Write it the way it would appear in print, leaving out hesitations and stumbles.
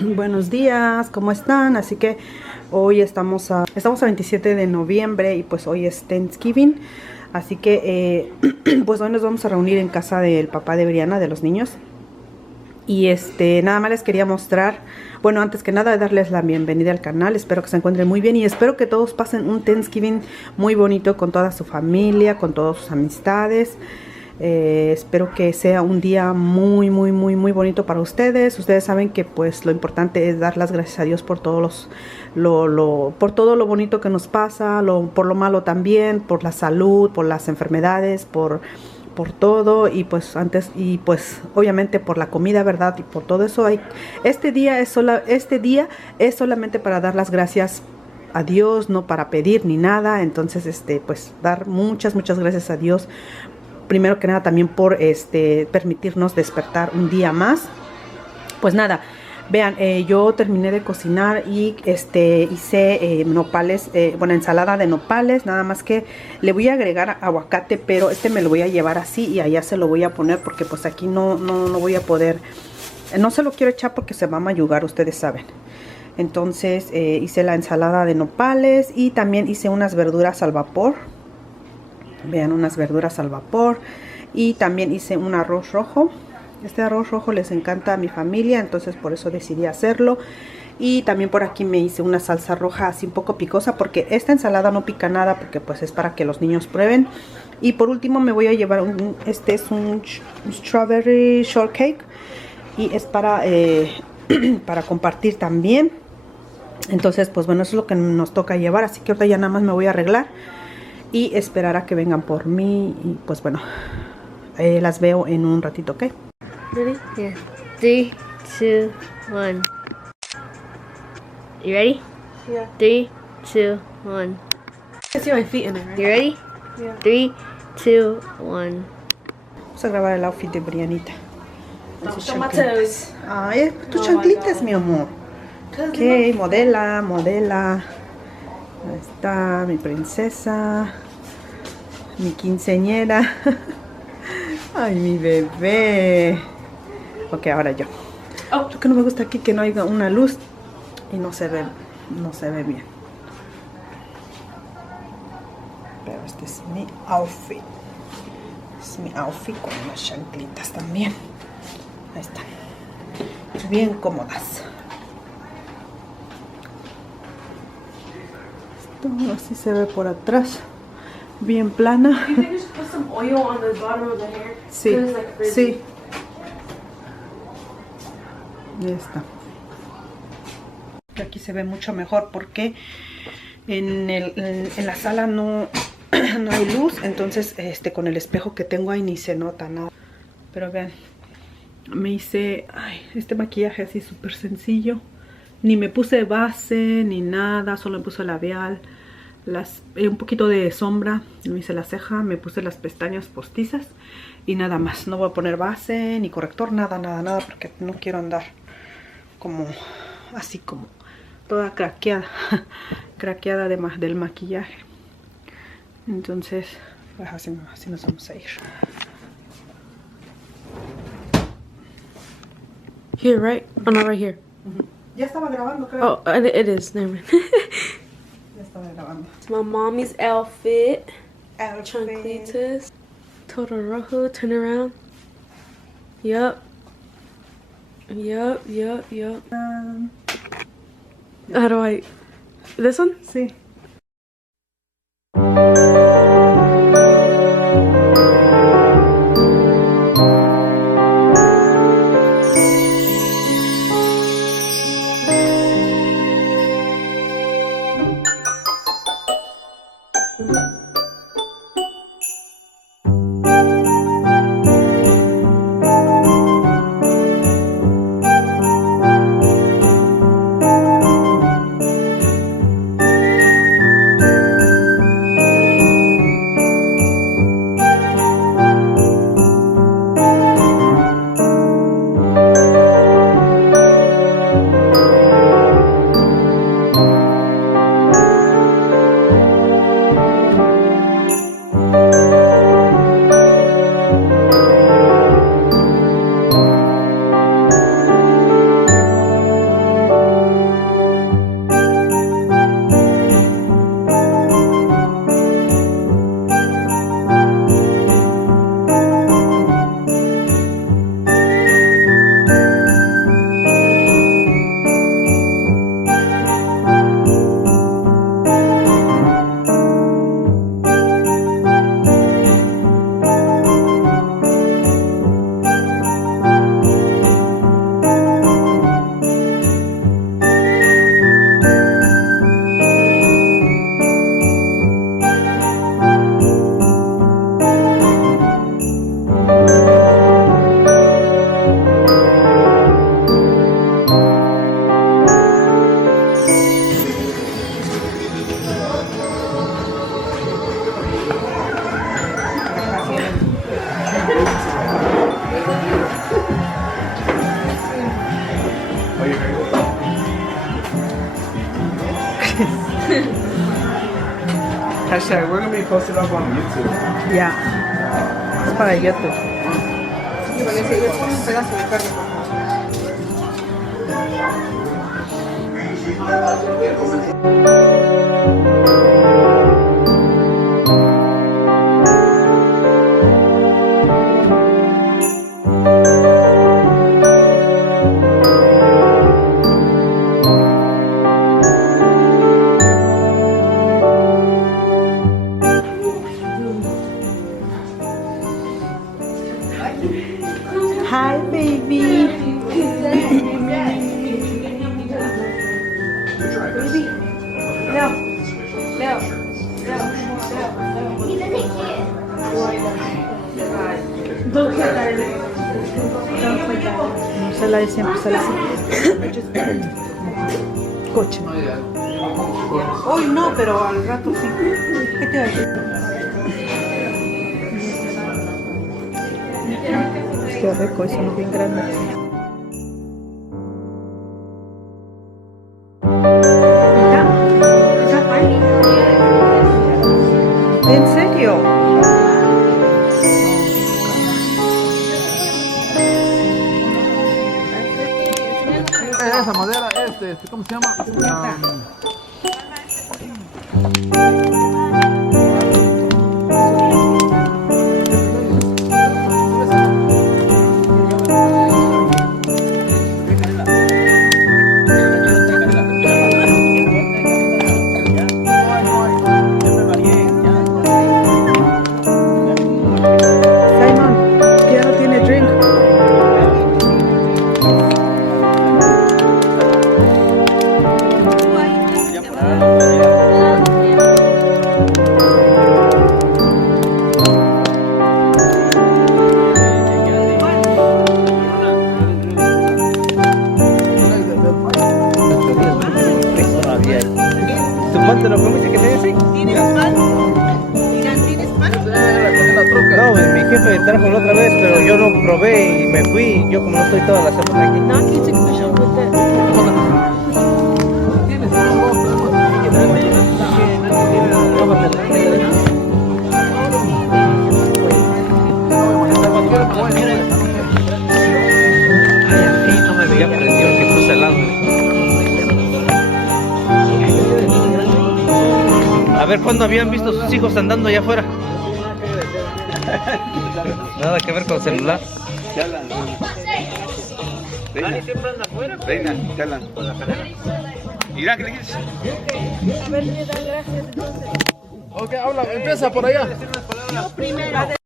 Buenos días, ¿cómo están? Así que hoy estamos a 27 de noviembre y pues hoy es Thanksgiving. Así que pues hoy nos vamos a reunir en casa del papá de Brianna, de los niños. Y nada más les quería mostrar, bueno, antes que nada darles la bienvenida al canal. Espero que se encuentren muy bien y espero que todos pasen un Thanksgiving muy bonito con toda su familia, con todas sus amistades. Espero que sea un día muy bonito para ustedes. Ustedes saben que pues lo importante es dar las gracias a Dios por todos por todo lo bonito que nos pasa, por lo malo también, por la salud, por las enfermedades, por todo, y pues obviamente por la comida, ¿verdad? Y por todo eso este día es solamente para dar las gracias a Dios, no para pedir ni nada. Entonces pues dar muchas gracias a Dios, primero que nada también por permitirnos despertar un día más. Pues nada, vean, yo terminé de cocinar y hice nopales, bueno, ensalada de nopales. Nada más que le voy a agregar aguacate, pero me lo voy a llevar así y allá se lo voy a poner porque pues aquí no voy a poder, no se lo quiero echar porque se va a mayugar, ustedes saben. Entonces hice la ensalada de nopales y también hice unas verduras al vapor. Vean, unas verduras al vapor. Y también hice un arroz rojo. Este arroz rojo les encanta a mi familia, entonces por eso decidí hacerlo. Y también por aquí me hice una salsa roja así un poco picosa, porque esta ensalada no pica nada, porque pues es para que los niños prueben. Y por último me voy a llevar es un strawberry shortcake y es para para compartir también. Entonces pues bueno, eso es lo que nos toca llevar, así que ahorita ya nada más me voy a arreglar y esperar a que vengan por mí. Y pues bueno, las veo en un ratito, ¿ok? Ready? Yeah. 3, 2, 1. You ready? Yeah. 3, 2, 1. I see my feet in it, right? You ready? Yeah. 3, 2, 1. Vamos a grabar el outfit de Brianita. Sus show my chanclitas. toes. Ay, tus Oh chanclitas, my mi God. amor. Ok, modela. Ahí está mi princesa, mi quinceañera. Ay, mi bebé. Ok, ahora yo. Oh. Lo que no me gusta aquí que no haya una luz y no se ve bien. Pero este es mi outfit. Es mi outfit con unas chanclitas también. Ahí están. Bien cómodas. Esto así se ve por atrás. Bien plana. You think you should put some oil on the bottom of the hair? Sí, 'Cause it's like frizzy. sí. Ya está. Aquí se ve mucho mejor porque en la sala no hay luz. Entonces con el espejo que tengo ahí ni se nota nada. Pero vean, me hice este maquillaje así súper sencillo. Ni me puse base ni nada, solo me puse labial, un poquito de sombra, me hice la ceja, me puse las pestañas postizas y nada más. No voy a poner base ni corrector, nada, porque no quiero andar así como toda craqueada craqueada del maquillaje. Entonces pues así nos vamos a ir. Here, right? Oh, no, right here. Ya estaba grabando, creo. Oh, it is. Never mind. Ya estaba grabando. It's my mommy's outfit. Outfit. Chanclitas. Total rojo. Turn around. Yup. How do I... This one? Sí. Hashtag, we're gonna be posted up on YouTube. Ya. Es para YouTube. Sí, Valencia, yo pongo un pedazo de carne, por favor. Hi, baby. No se la siempre sale así. Coche. Hoy no, pero al rato sí. ¿Qué te va a decir? Qué rico, eso no bien grande. ¿En serio? Esa madera, ¿cómo se llama? Simon, ya no tiene drink. ¿Tu pan te lo comiste que se dice? ¿Tienes pan? ¿Tienes pan? No, mi jefe trajo la otra vez, pero yo no probé y me fui. Yo como no estoy toda la semana aquí. Now can you take a picture with that? Ya aprendió que cruza el agua. A ver, ¿cuándo habían visto sus hijos andando allá afuera? Nada que ver con celular. Dani siempre anda afuera. Venga, charlan. Mira, ¿qué le quieres? A ver, le da gracias entonces. Ok, habla, empieza por allá. Yo primero.